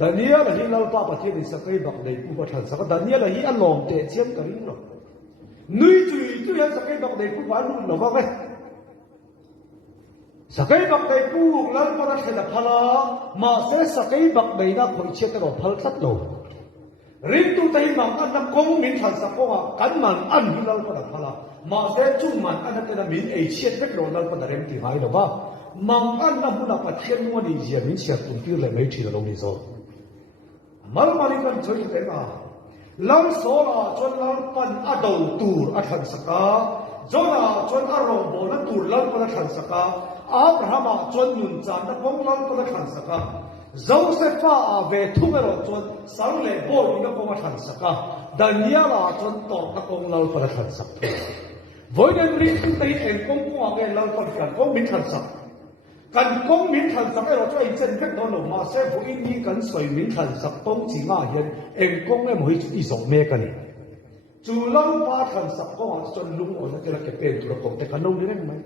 Daniel là hi lau pa pathian ni sakai bak dei pu pathan saka Daniel là hi alom te chiam karing lo nui chui tu ya sakai bak dei pu ba lu lo ba kai sakai bak dei pu lal pa ra thela phala ma se sakai bak dei na khoi che ta ro phal tat lo rin tu tai mang an nam kong min than sa ko kan man an hi lal pa ra phala ma se chung man an ta na min ei chiat bek lo lal pa da rem ti hai lo ba mang an na bu na pathian mo ni je min sia tum tir le mai thi lo ni zo mal malikan choi te ma lam so la chon lam pan adau tur athan saka jona chon aro bo na tur lam pa than saka Abraham chon nun chan na pong lam pa than saka Joseph ve thumero chon sang le bo ni na pong than saka Daniel chon to na pong lam pa than saka voi den ri tu tai en pong ko age lam pa kan pong min than saka kan kong min than sak ero choi chen phek don lo ma se bu in ni kan soi min than sak pong chi nga hian eng kong em hoi chu i song me kan ni chu lam pa than sak ko chon lung on na ke la ke pen tu ko te kan no ni mai